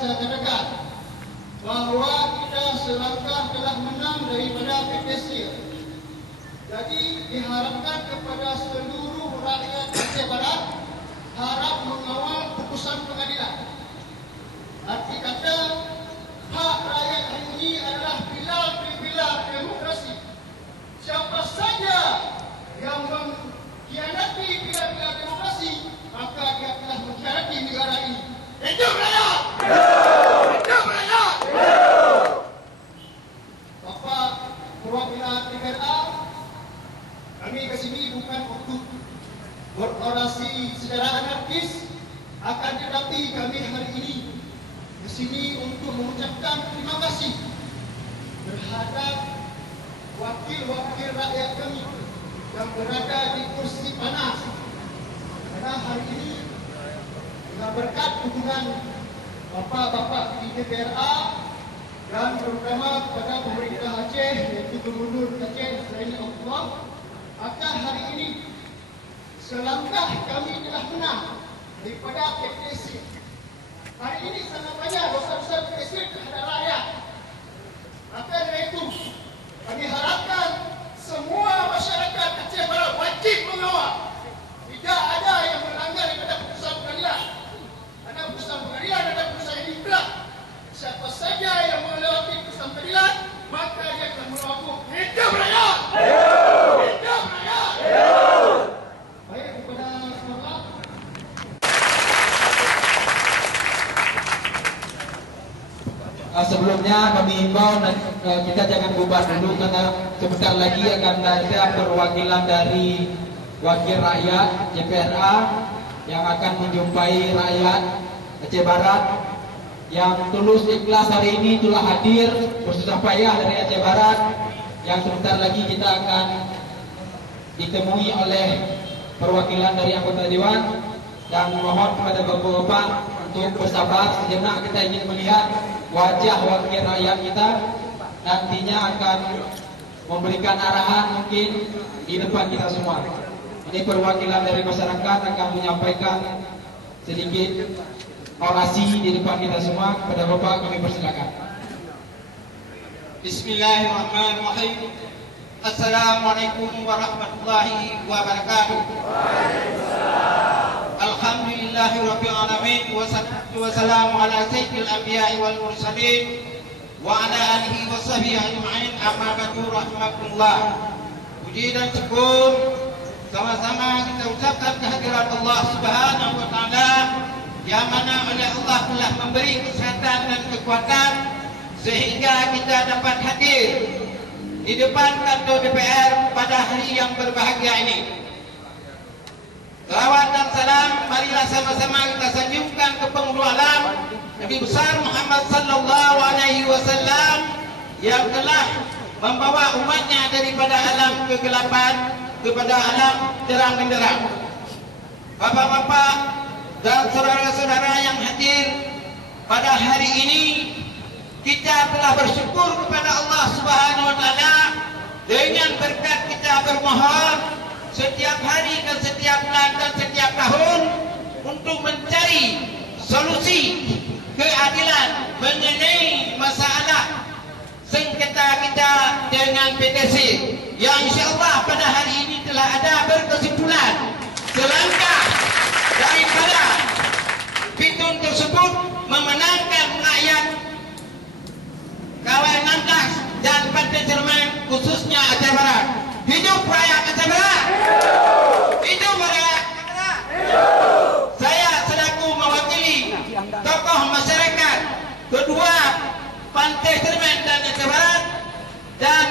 Seakan-akan bahwa kita selangkah telah menang daripada PPC. Jadi diharapkan kepada seluruh rakyat Aceh Barat harap mengawal putusan pengadilan. Arti kata hak rakyat hari ini adalah pilar-pilar demokrasi. Siapa saja yang mengkhianati pilar-pilar demokrasi, maka dia telah mengkhianati negara ini. Hidup rakyat! Hidup rakyat! Bapak perwakilan TPRA, kami ke sini bukan untuk berorasi secara anarkis, akan tetapi kami hari ini ke sini untuk mengucapkan terima kasih terhadap wakil-wakil rakyat kami yang berada di kursi panas. Karena hari ini dengan berkat dukungan bapak-bapak di TPRA dan terutama kepada pemerintah Aceh, yaitu Gubernur Aceh Selaini Allah, maka hari ini selangkah kami telah menang daripada PPC. Hari ini sangat banyak dosa-dosa PPC terhadap rakyat. Maka dari itu kami harapkan semua masyarakat Aceh Barat wajib mengawal. Tidak ada yang melanggar daripada putusan pengadilan. Karena putusan pengadilan adalah putusan yang inkrah. Siapa saja yang melewati putusan pengadilan, maka dia akan melakukan hidup rakyat. Hidup rakyat. Baik, kepada semua. Sebelumnya kami himbau kita jangan bubar dulu karena sebentar lagi akan ada perwakilan dari wakil rakyat TPRA yang akan menjumpai rakyat Aceh Barat yang tulus ikhlas hari ini telah hadir bersusah payah dari Aceh Barat, yang sebentar lagi kita akan ditemui oleh perwakilan dari anggota dewan. Dan mohon kepada bapak-bapak untuk bersabar sejenak, kita ingin melihat wajah wakil rakyat kita nantinya akan memberikan arahan mungkin di depan kita semua. Ini perwakilan dari masyarakat akan menyampaikan sedikit orasi di depan kita semua. Kepada bapak kami persilakan. Bismillahirrahmanirrahim. Assalamualaikum warahmatullahi wabarakatuh. Alhamdulillahirabbil alamin, wassalatu wassalamu ala sayyidil anbiya'i wal mursalin wa ala alihi wa sahbihi ajma'in, amma ba'du, rahimakumullah. Puji dan syukur sama-sama kita ucapkan kehadiran Allah Subhanahu wa taala, yang mana oleh Allah telah memberi kesehatan dan kekuatan sehingga kita dapat hadir di depan kantor DPR pada hari yang berbahagia ini. Salawat dan salam marilah sama-sama kita sanjungkan ke penghulu alam Nabi besar Muhammad sallallahu alaihi wasallam yang telah membawa umatnya daripada alam kegelapan kepada alam terang benderang. Bapak-bapak dan saudara-saudara yang hadir pada hari ini, kita telah bersyukur kepada Allah Subhanahu wa taala dengan berkat kita bermohon setiap hari dan setiap bulan dan setiap tahun untuk mencari solusi keadilan mengenai masalah sengketa kita dengan PTC, yang insyaAllah pada hari ini telah ada berkesimpulan selangkah daripada pitun tersebut memenangkan rakyat Kawasan Nandas dan Pantai Cerman, khususnya Aceh Barat. Hidup rakyat Aceh Barat! Hidup rakyat Aceh Barat! Saya selaku mewakili tokoh masyarakat kedua Pantai Cerman dan Aceh Barat dan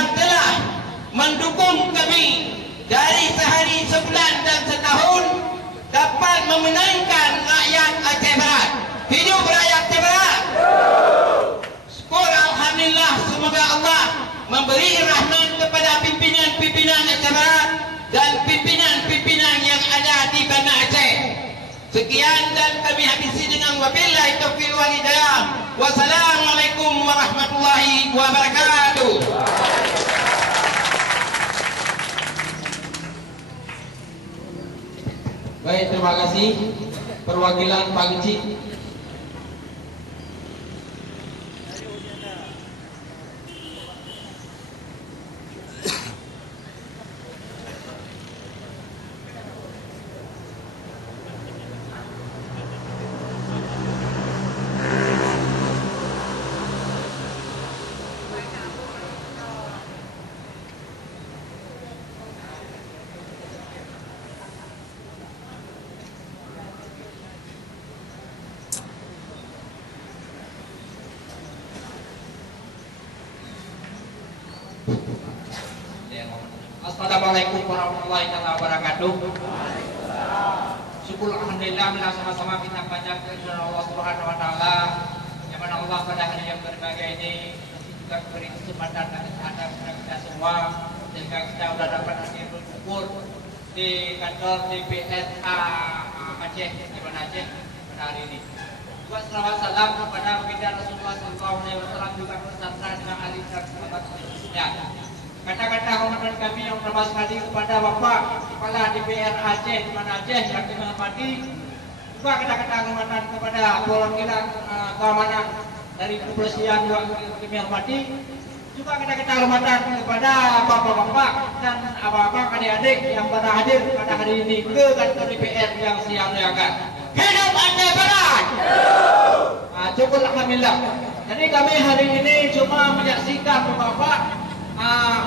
yang telah mendukung kami dari sehari, sebulan dan setahun dapat memenangkan rakyat Aceh Barat. Hidup rakyat Aceh Barat. Syukur alhamdulillah, semoga Allah memberi rahmat kepada pimpinan-pimpinan Aceh Barat dan pimpinan-pimpinan yang ada di Banda Aceh. Sekian dan kami habisi dengan wabillahi taufiq wal hidayah. Wassalamualaikum warahmatullahi wabarakatuh. Baik, terima kasih perwakilan Pak Geci. Assalamualaikum warahmatullahi wabarakatuh. Syukur alhamdulillah bila sama-sama kita panjatkan kepada Allah Subhanahu wa taala yang mana Allah pada hari yang berbahagia ini masih juga memberi kesempatan dan kesehatan kepada kita semua sehingga kita sudah dapat hadir berkumpul di kantor DPRA Aceh di mana Aceh pada hari ini. Juga selawat salam kepada baginda Rasulullah SAW juga beserta dengan ahli dan sahabat seterusnya. Kata-kata hormatan kami yang pertama sekali kepada Bapak Kepala DPR Aceh di mana Aceh yang kami hormati. Juga kata-kata hormatan kepada perwakilan keamanan dari kepolisian yang kami hormati. Juga kata-kata hormatan kepada bapak-bapak dan abang-abang adik-adik yang pada hadir pada hari ini ke kantor DPR yang saya muliakan. Hidup Aceh Barat. Cukup alhamdulillah. Jadi kami hari ini cuma menyaksikan bapak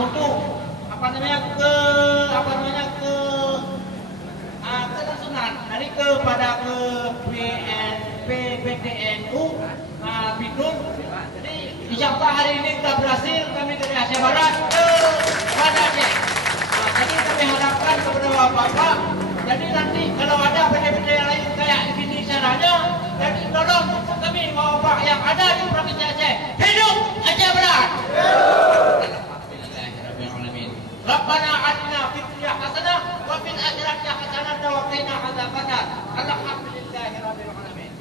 untuk kelangsungan dari kepada ke PTNU Bidun. Jadi insyaallah hari ini kita berhasil kami dari Aceh Barat ke Banda Aceh. Jadi kami harapkan kepada bapak, jadi nanti kalau ada PT-PT yang lain kayak gini caranya, jadi tolong kami bapak yang ada di Provinsi Aceh. Hidup Aceh Barat. Rabbana atina fid dunya hasanah wa fil akhirati hasanah wa qina adzabannar. Alhamdulillahirabbil alamin.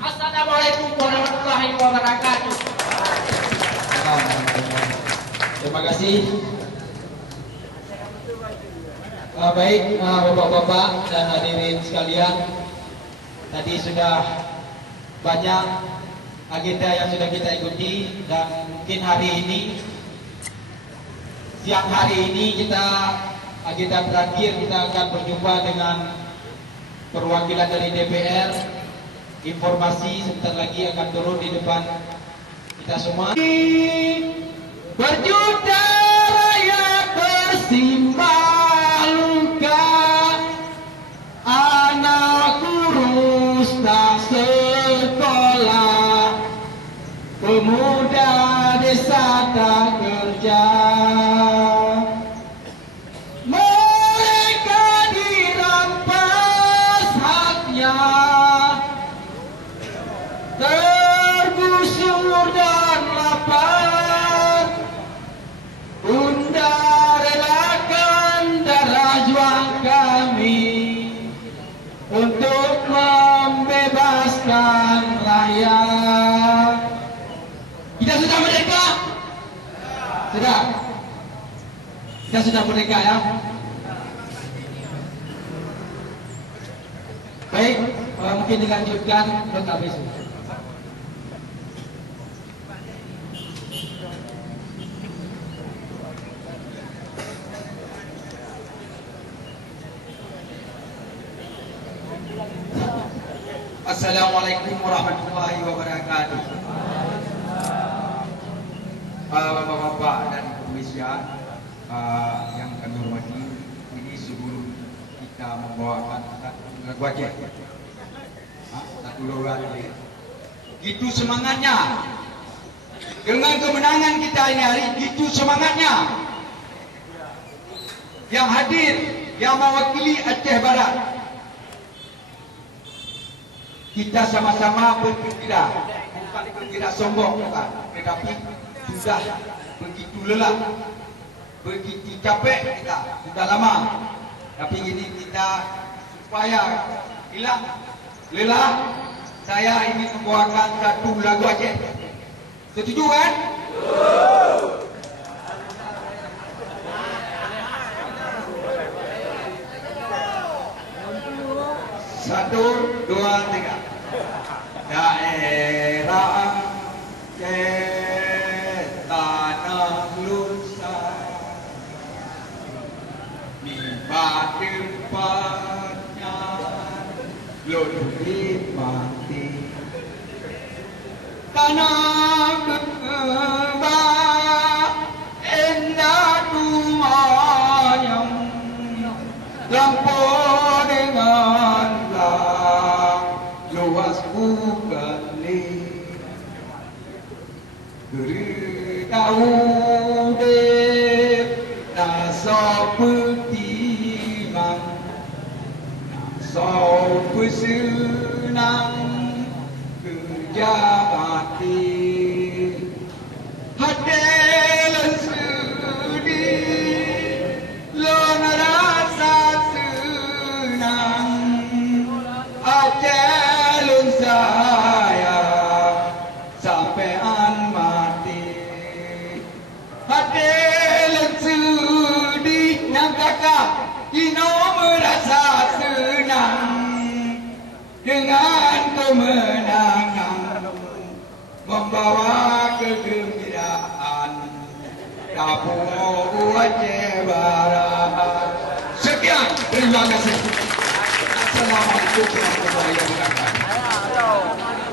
Assalamualaikum warahmatullahi wabarakatuh. Terima kasih. Baik, bapak-bapak dan hadirin sekalian, tadi sudah banyak agenda yang sudah kita ikuti dan mungkin hari ini, siang hari ini agenda terakhir kita akan berjumpa dengan perwakilan dari DPR. Informasi sebentar lagi akan turun di depan kita semua. Berjuta rakyat bersimbah luka, anak kurus tak sekolah, pemuda desa tak kerja. Mereka dirampas haknya, tergusur dan lapar. Bunda relakan darah juang kami untuk membebaskan rakyat. Kita sudah merdeka? Sudah. Kita sudah merdeka ya. Baik, mungkin dilanjutkan Dr. Bisu. Assalamualaikum warahmatullahi wabarakatuh. Bapak-bapak dan kepolisian yang kami hormati, ini sebelum kita membawakan lagu Aceh, satu logat itu semangatnya. Dengan kemenangan kita ini hari, itu semangatnya. Yang hadir, yang mewakili Aceh Barat, kita sama-sama bergembira, bukan bergembira sombong, bukan, tetapi sudah begitu lelah, begitu capek kita, sudah lama. Tapi ini kita supaya hilang lelah, saya ingin membawakan satu lagu Aceh. Setuju kan? Satu, dua, tiga. Daerah Aceh, tanah lusa, nikmat tempatnya, lun nikmati. Tanah kembang, indah rumahnya, lampau dengan lang, luas bukan ling. Beritahu deh, nasa petimang, nasa pesenang, kerja hati. Hati sedih, lon rasa senang, Aceh lon saya sampean mati. Hati lon sedih, nang kakak ino merasa senang dengan kemenangan, membawa kegembiraan Kampung Aceh Barat. Sekian, terima kasih. Assalamualaikum warahmatullahi wabarakatuh.